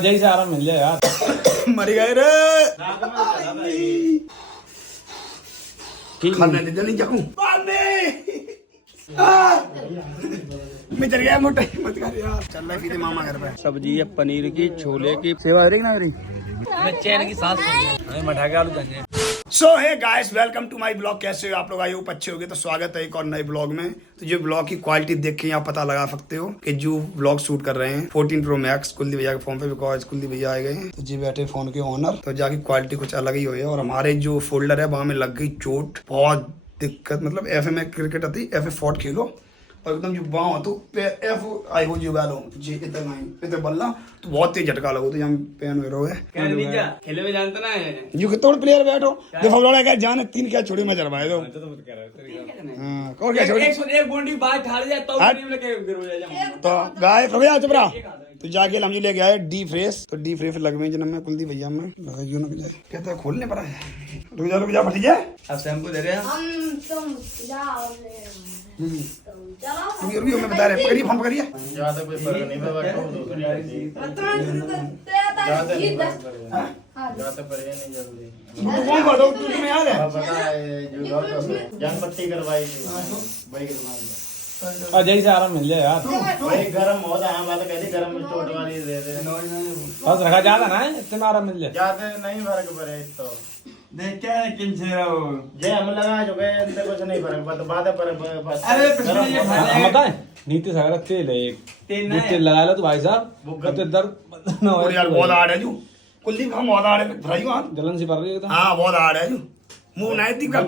जैसे आराम मिल जाए यार। मर गए रे। खाने दे नहीं जाऊं मैं चल गया मोटा मत कर यार। चल रहा सीधे मामा घर पे। सब्जी है पनीर की, छोले की सेवा हो रही ना मेरी। चैन की सांस हमें मठा के आलू बन so hey guys, welcome to my blog. कैसे हो आप लोग? आई होप अच्छे होंगे। तो स्वागत है एक और नए ब्लॉग में। तो जो ब्लॉग की क्वालिटी देख के आप पता लगा सकते हो कि जो ब्लॉग शूट कर रहे हैं 14 Pro Max कुलदीप भैया के फोन पे, बिकॉज कुलदीप भैया आए गए हैं तो जी बैठे फोन के ओनर। तो जाके क्वालिटी कुछ अलग ही हुई है। और हमारे जो फोल्डर है वहां में लग गई चोट, बहुत दिक्कत। मतलब एफ में क्रिकेट आती FA 40 खेलो और एकदम जो बाँव तो एफ आई हो जो गालो जी इधर नहीं इधर बल्ला तो बहुत तेज झटका लगो। तो यहाँ पेन हो रहा है खेले में जानता ना यू कितने प्लेयर बैठो देखो लड़ा क्या जाने 3 क्या छोड़ी मैं चरवाए दो। हां और क्या छोड़ी एक बॉन्डी बाहर ठाड़ जाए तो नहीं लगे गिर हो जाए। तो गाय हो गया चुप रहा। तो जाके हम जी लेके आए डी फ्रेश। तो डी फ्रेश लग में जन्म में कुलदीप भैया में लगाइयो ना जाए कहता है खोलने पड़ा है। रुक जा फट जाए। अब शैम्पू दे रहे हैं हम तुम जाओ रुकिए मैं बता रहे पकड़िए फोन पकड़िए। ज्यादा कोई फर्क नहीं पड़ता ज्यादा पड़ेगा नहीं जल्दी। तू कौन कर दो तू याद है पता है जो जंग पट्टी करवाई थी भाई के दुकान पे। और जैसे आराम मिल जाए यार। भाई गरम होता है बात कहती गरम में चोट वाली दे दे बस रखा ज्यादा ना है इतना आराम मिल जाए। ज्यादा नहीं फर्क पड़े तो देख क्या है किंचे रहो जे हम लगा चुके हैं इनसे कुछ नहीं फर्क पड़ता बाद में पर अरे पिछले ये हम बताएं नीति सागर तेल है एक तेल लगा लो तो भाई साहब तो दर्द ना हो यार बहुत हार्ड है जो कुलदीप हम बहुत हार्ड है भाई वहां जलन सी पड़ रही है तो हां बहुत हार्ड है जो मुंह नहीं दी का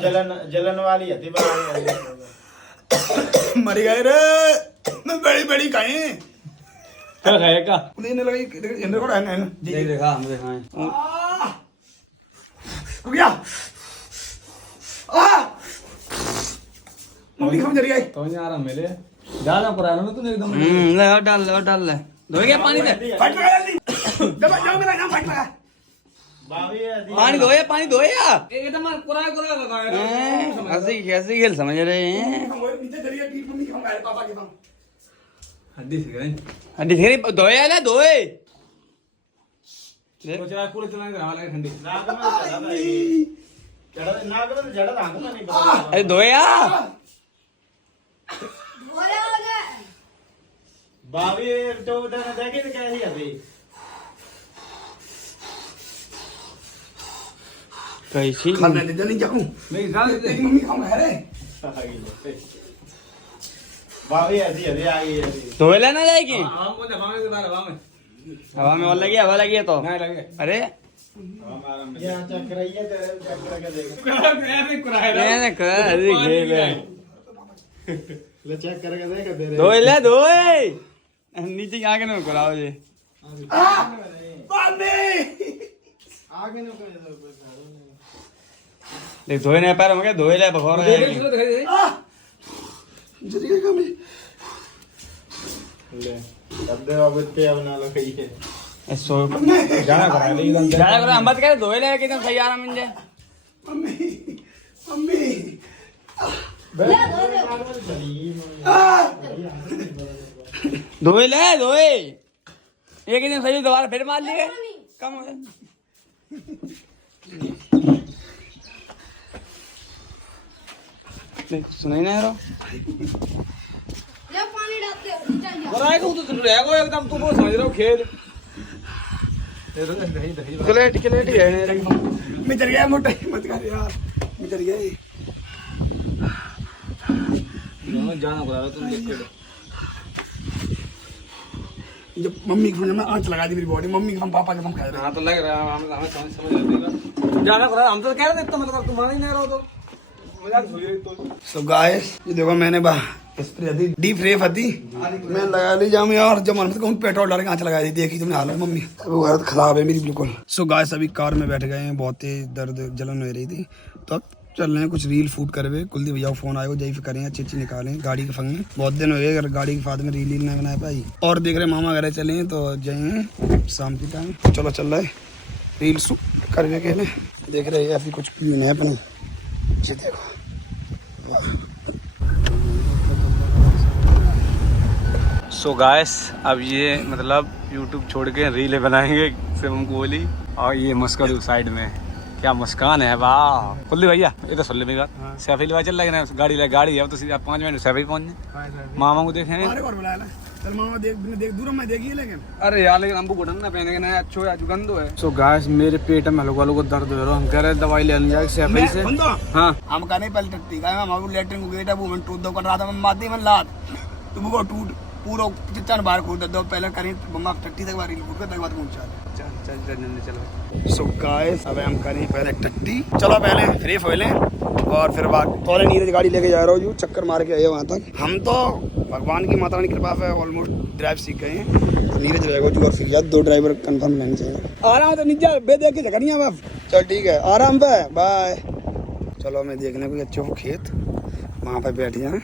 जलन वाली थी मर गए रे। मैं बड़ी बड़ी खाए क्या खाएगा लेने लगी इंद्र को रहना है जी देखा हम दिखाएं रुक जा मम्मी हम जरी आई तो ये आराम मिले ज्यादा पुराना ना तूने एकदम ले डाल ले धो गया पानी से फट लगा जल्दी दबा जाओ मेरा नाम फट लगा पानी धोया एकदम कुरा लगा ऐसे खेल समझ रहे हैं। हम नीचे जरी टीम मम्मी हम गए पापा के पास हड्डी से गए हड्डी थेरी धोया ना धोए वो चला कूड़े चलाने का हाल है ठंडी नाक में चढ़ा भाई नाक में जड़ा था ना नहीं पता अरे धोया बावी तो उधर देखे तो कैसी अभी कैसी खाने दे जल्दी जाऊं मैं ज्यादा तेरी मम्मी हम घर है बावी ऐसी अभी आ गई अभी धोएला ना जाएगी हम को हवा में बाहर हवा में हवा लगी है तो नहीं लगे अरे यहाँ चेक कराइए तेरे चेक करके देख मैंने कहा खेल ले चेक करके देख तेरे धोएला धोए नीचे आके ना कराओ जी मम्मी आगे न कोई देख धोए नहीं पैर में क्या धोएला बखौर जरी गई मम्मी ले अब दे अब ते अब ना लगाइए ऐसो जाना करा ले एकदम ज्यादा करो हम बात करें धोएला कि एकदम सही आराम मिल जाए मम्मी मम्मी धोएला धोए एक दिन सही दोबारा फिर मार लिए कम हो सुनाई ना यार पानी डालते हो और आए तो सुन रहा है एकदम तू वो समझ रहा हो खेल क्लेट है मैं चल गया मोटा मत कर यार मैं चल गया जाना पड़ा तुम देख के जब मम्मी की फोन में आंच लगा दी मेरी बॉडी मम्मी हम पापा के हम खा रहे हाँ तो लग रहा है हमें समझ आती जाना पड़ा हम तो कह रहे थे तो मतलब तुम मान ही नहीं रहो तो मजाक हो रही तो सो गाइस ये देखो मैंने स्प्रे दी डी फ्रेश आती मैं लगा ली जाऊँ यार जब मन कहूँ पेट्रोल डाल के आंच लगा दी देखी तुमने हालत मम्मी वो हालत खराब है मेरी बिल्कुल। सो गाइस अभी कार में बैठ गए हैं बहुत तेज दर्द जलन हो रही थी तो अब चल रहे हैं कुछ रील फूट कर हुए। कुलदीप भैया फोन आएगा जय फिर करेंगे अच्छी निकालें गाड़ी के फंगे बहुत दिन हो गए अगर गाड़ी के साथ में रील नहीं बनाए भाई। और देख रहे मामा घर चले तो जाए शाम के टाइम चलो चल रहा है रील शूट करने के लिए देख रहे हैं अभी कुछ पीने अपने देखो सो गाइस अब ये मतलब यूट्यूब छोड़ के रीले बनाएंगे शिवम कोहली। और ये मुस्कान साइड में क्या मुस्कान है, वाह। कुल्ली भैया ये तो सुन ले मेरी बात, सैफी लेवा चल रहा है गाड़ी गाड़ी है तो सीधा 5 मिनट सैफी पहुंच जाए। मामा को देखेंगे। चल मामा देख दूर में देखिए लेकिन। अरे यार लेकिन हमको घुटन ना पहने ना अच्छो है गंदो है। सो गाइस मेरे पेट में हल्का हल्का दर्द हो रहा है, हम कह रहे दवाई लेने जाए सैफी से। हां हम का नहीं पहले टट्टी का हम लेटरिन को गेट है वो मैं टूट दो कर रहा था, मैं माती में लात तुम को टूट पूरा चित्तन बाहर खोद दो पहले करें मम्मा टट्टी तक बारी बुक तक बात पहुंचा। चल सो गाइस अब हम करें पहले टट्टी। चलो पहले फ्रेश हो लें और फिर बाद थोड़े नीरज गाड़ी लेके जा रहा हूँ, चक्कर मार के आए वहाँ तक। हम तो भगवान की माता रानी की कृपा से ऑलमोस्ट ड्राइव सीख गए हैं। नीरज रहेगा जो और फिर यार 2 ड्राइवर कंफर्म लेने चाहिए। आराम से नीचे बे देख के झगड़ियाँ बाप। चल ठीक है आराम पे बाय। चलो मैं देखने कोई अच्छे को खेत वहाँ पे बैठ जाए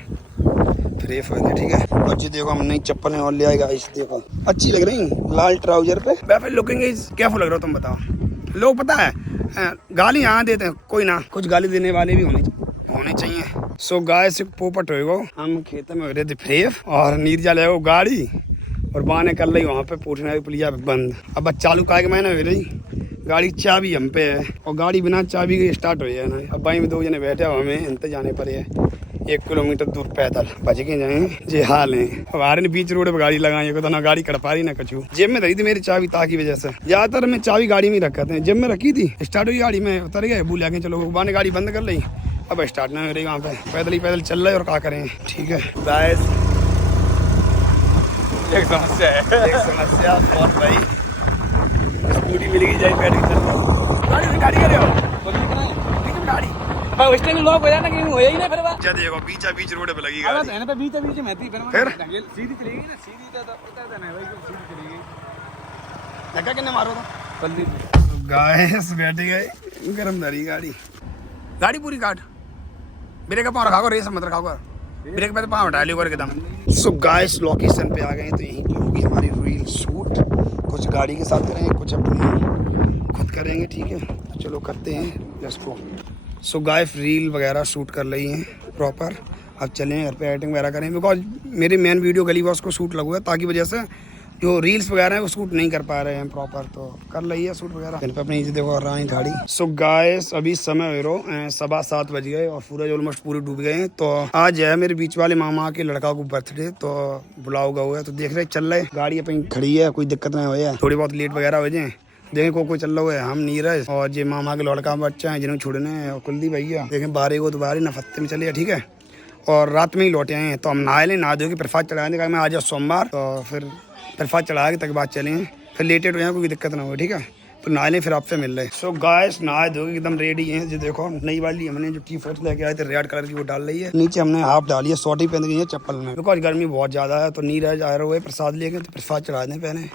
फ्रेश हो गए ठीक है। और जी देखो हम नई चप्पलें और ले आएगा इस देखो अच्छी लग रही लाल ट्राउजर पे। वैसे लुकिंग इज कैफुल लग रहा हो तुम बताओ। लोग पता है गाली यहाँ देते हैं, कोई ना कुछ गाली देने वाले भी होने चाहिए। सो गाय से पोपट होएगो हम खेत में हो रहे थे फ्रेश और नीरजा ले गाड़ी और बाने कर रही वहाँ पे पूछना है पुलिया बंद। अब बस चालू का मैंने हो रही गाड़ी चाबी हम पे है और गाड़ी बिना चाबी के स्टार्ट हो जाए ना। अब भाई में 2 जने बैठे हो हमें इंतजार जाने पर है 1 किलोमीटर दूर पैदल बच के जाए जे हाल है। हमारे ने बीच रोड पे गाड़ी लगाई तो ना गाड़ी कड़ पा रही ना कछु। जेब में रही थी मेरी चाबी ताकि वजह से ज्यादातर मैं चाबी गाड़ी में रखा था, जेब में रखी थी। स्टार्ट हुई गाड़ी में उतर गए भूल के चलो बाने गाड़ी बंद कर ली। अब स्टार्ट ना हो रही वहाँ पे पैदल चल रहे और क्या करें ठीक है। गाइस एक समस्या है, एक समस्या और भाई स्कूटी मिल गई जाए गाड़ी कर रहे हो गाड़ी उस टाइम लॉक हो जाना कहीं होया ही नहीं फिर बात। जा देखो बीच रोड पे लगी गाड़ी। है ना पे बीच में थी फिर सीधी चलेगी ना, सीधी तो उतर देना है भाई, सीधी चलेगी। धक्का किन्ने मारो तो जल्दी गाइस बैठ गए गरम धरी गाड़ी पूरी काट ब्रेक का पाँव रखा कर रेस मत रखा कर ब्रेक पे तो पाँव हटा लियो कर एकदम। सो गाइस लोकेशन पे आ गए तो यहीं पे होगी हमारी रील शूट। कुछ गाड़ी के साथ करेंगे कुछ अपनी खुद करेंगे ठीक है। तो चलो करते हैं let's go. So guys reel वगैरह शूट कर रही हैं प्रॉपर। अब चलें घर पे एडिटिंग वगैरह करें बिकॉज मेरी मेन वीडियो गली बॉस को शूट लगुआ है ताकि वजह से जो रील्स वगैरह है वो शूट नहीं कर पा रहे हैं प्रॉपर, तो कर रही है शूट वगैरह इन पर अपनी देखो रहा गाड़ी। सो गाइस अभी समय हो 7:15 बज गए और सूरज ऑलमोस्ट पूरे डूब गए हैं। तो आज है मेरे बीच वाले मामा के लड़का को बर्थडे तो बुलाओ गया हुआ है तो देख रहे चल रहे गाड़ी अपनी खड़ी है कोई दिक्कत नहीं हुई है। थोड़ी बहुत लेट वगैरह हो जाए देखें कोई चल रहा है। हम नीरज और जे मामा के लड़का बच्चा है जिन्हें छोड़ने हैं और कुलदीप भैया देखें 12 को तो 12 नफत्ते में चले ठीक है। और रात में ही लौटे आए हैं तो हम नहा लें नहा धो के प्रसाद चढ़ाए थे मैं आज सोमवार तो फिर प्रसाद चढ़ा के तक बाद चलें फिर लेटेड हो जाए कोई दिक्कत ना हो ठीक है। तो नहा लें फिर आपसे मिल रहे। सो गाइस नहा धो के एकदम रेडी हैं। जो देखो नई वाली हमने जो टी-शर्ट लेके आए थे रेड कलर की वो डाल रही है। नीचे हमने हाफ डाली है शॉर्ट ही पहन गई है चप्पल में बिकॉज गर्मी बहुत ज़्यादा है। तो नीरज आ रहे हुए प्रसाद लेके तो प्रसाद चढ़ा दें पहने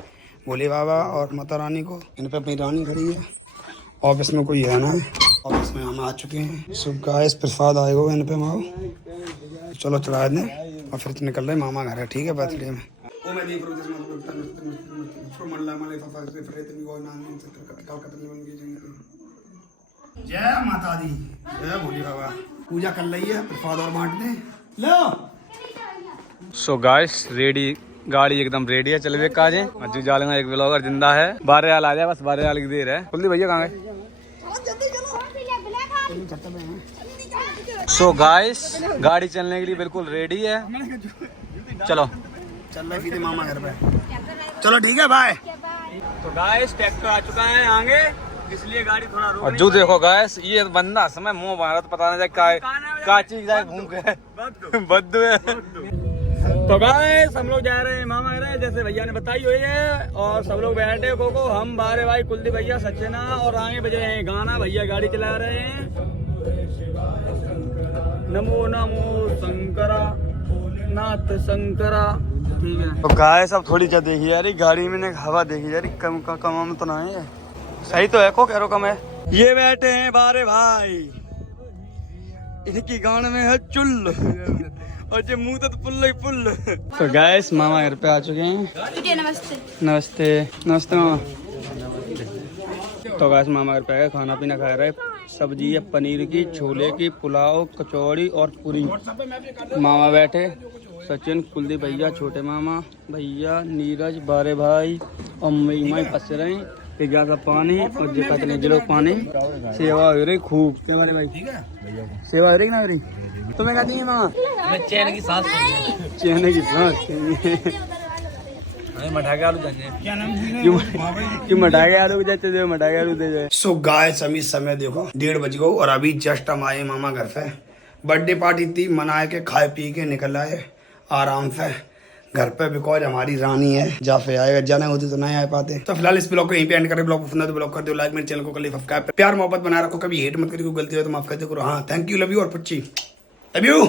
भोले बाबा और माता रानी को। इन पर अपनी रानी खड़ी है। ऑफिस में कोई है ना, ऑफिस में हम आ चुके हैं। सो गाइस प्रसाद आएगा इन पे माओ चलो चढ़ा दें और फिर निकल रहे मामा घर है ठीक है बर्थडे में। जय माता दी जय भोले बाबा। पूजा कर रही है प्रसाद और बांट दें लो। सो गाइस रेडी गाड़ी एकदम रेडी है चल वे काजे अज्जू जालूंगा एक ब्लॉगर जिंदा है। 12 आ जाए बस 12 की देर है। कुलदीप भैया कहाँ गए? सो गाइस गाड़ी चलने के लिए बिल्कुल रेडी है चलो चल रहे सीधे मामा घर पे। चलो ठीक है बाय। तो गाइस ट्रैक्टर आ चुका है आगे इसलिए गाड़ी थोड़ा रोक। और जो देखो गाइस ये बंदा समय मुंह मारा तो पता नहीं जाए का चीज जाए घूम के बद्दू है। तो गाइस हम लोग जा रहे हैं मामा घर जैसे भैया ने बताई हुई है और सब लोग बैठे को हम बारे भाई कुलदीप भैया सचिना और आगे बजे हैं गाना भैया गाड़ी चला रहे हैं। नमो नमो शंकरा नाथ शंकरा ठीक है। तो गाइस अब थोड़ी क्या देखी यार गाड़ी में हवा देखी यार कम में तो नहीं है सही तो है को कह रो कम है। ये बैठे हैं बारे भाई इनकी गाने में है चुल और जो मुंह तो पुल। तो गाइस मामा घर पे आ चुके हैं। नमस्ते नमस्ते नमस्ते मामा। तो गाइस मामा घर पे आए खाना पीना खा रहे सब्जी है पनीर की छोले की पुलाव कचौड़ी और पूरी। मामा बैठे सचिन, कुलदीप भैया, छोटे मामा भैया, नीरज, बारे भाई और मई फंस रहे हैं। पिघा का पानी और जितना नहीं जिलो पानी सेवा हो रही खूब। क्या बारे भाई ठीक है, सेवा हो रही ना हो रही। तुम्हें कहती है मामा चैन की सांस, चैन की सांस मठा के आलू क्या नाम क्यों मठा के आलू जाते मठा के आलू दे जाए। सो गाइस अभी समय देखो 1:30 बज गो और अभी जस्ट हम आए मामा घर पे। बर्थडे पार्टी थी, मना के खाए पी के निकल आए आराम से घर पे, बिकॉज हमारी रानी है। जाफे आएगा, जाने होती तो नहीं आ पाते। तो फिलहाल इस ब्लॉग को यहीं पे एंड करें। ब्लॉग पसंद है तो ब्लॉग कर दो लाइक, मेरे चैनल को कर लो सब्सक्राइब। प्यार मोहब्बत बनाए रखो, कभी हेट मत करिए, कोई गलती हो तो माफ कर दो। हाँ थैंक यू, लव यू और पुच्ची लव यू।